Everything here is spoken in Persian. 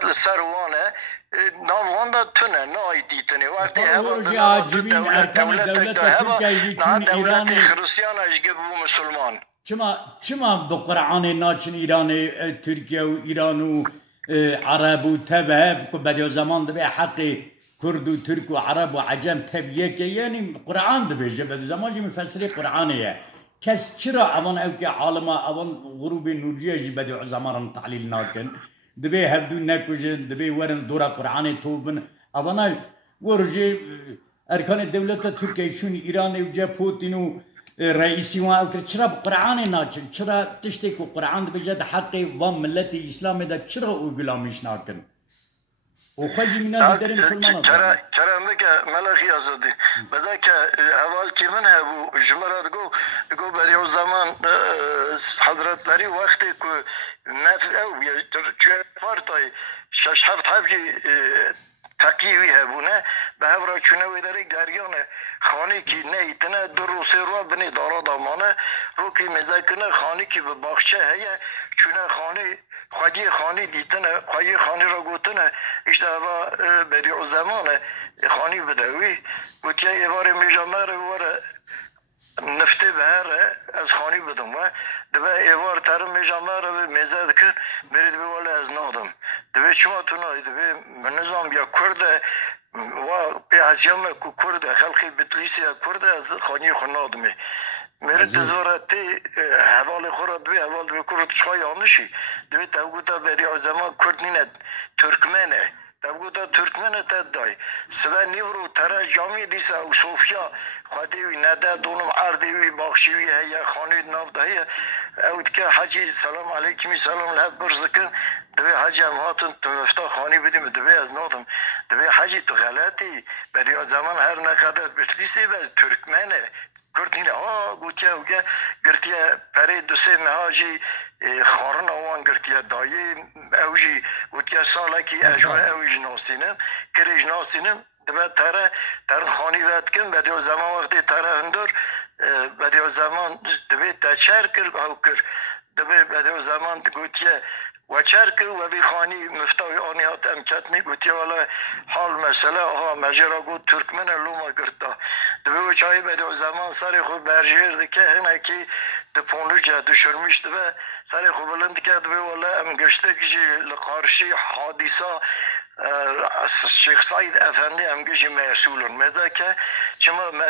سروانه ناوان دا تونه نای دیتنی وقتی هوا ورژی بنا عجیبین ارکان دولت ترکیه نه چون دولت ایرانی خرسیان اشگه بو مسلمان چما بقرآن ناچن ایران ترکیه و ایران و عرب و تبه بدی زمان دبی حق کرد و ترک و عرب و عجم تبیه که یعنی قرآن دبی بدی زمان جی مفسری قرآنیه کس چرا اوان او که عالما اوان غروب نورجیه جی بدی زمان تعلیل ناکن دبی هفدو نکوژن دبی ورن دورا قرآن توبن اونا ورجی ارکان دولت ترکیه چون ایران و جه پوتین و رئیسی و او کرد چرا قرآن ناچن چرا تشتی که قرآن بجد حقی و ملت اسلام ده چرا او گلامیش ناکن او خواهی منه در مسلمان چرا میگه ملخی آزادی بده که اول که من هبو جمرات گو بری او زمان حضرت داری وقتی که نف او چه فارتای شش هفت حبجی تقیوی هبونه به هفرا چونه ویداری گریانه خانی که نیتنه دو روسی رو بنی دارا دامانه رو که مزاکنه خانی که به باخچه هیه چونه خانی خواهی خانی دیتنه خواهی خانی را گوتنه اشته هوا بدیع زمانه خانی بدوی گوتیه ایوار میجامه رو وره نفته بهره از خانی بدم و دبه ایوار تر میجامه رو میزد کن برید به والا از نادم دبه چما تو نای دبه نظام یا کرده و به عجیمه که کرده خلقی بتلیسی کرده از خانی خنادمه میره تزارتی حوال خورد بی حوال بی کرد شخوای آنشی دوی تبگوتا بدی زمان کرد نیند ترکمنه تبگوتا ترکمنه تدای سبا نیورو تره جامی دیسا او صوفیا خودیوی نده دونم عردیوی باخشیوی هیا خانوی نافده هیا اوید که حجی سلام علیکمی سلام لحد برزکن دوی حجی هم هاتن تو مفتا خانی بدیم دوی از نادم دوی حجی تو غلطی بدی زمان هر نقدر بتلیسی به ترکمنه کردین گوتیا اوگه گرتیا پری دو سه مهاجی خارن آوان گرتیا دایی اوجی گوتیا سالا کی اجوا اوج ناستینم کریج ناستینم دبا تر خانی وقت کن بعد او زمان وقتی تر هندور بعد او زمان دبی تچر کر او کر دبی بعد او زمان گوتیا و چرک و بی خانی مفتاوی آنیات امکت می گوتی والا حال مسئله ها مجرا گوت ترکمن لوما گرتا دبی و چایی بده و زمان سر خود برجیر دکه هنه که دپونو جه دشرمیش دبی سر خود بلند که دبی والا ام گشته کشی لقارشی حادثه شیخ سعید افندی ام گشی محسولون مزا که چما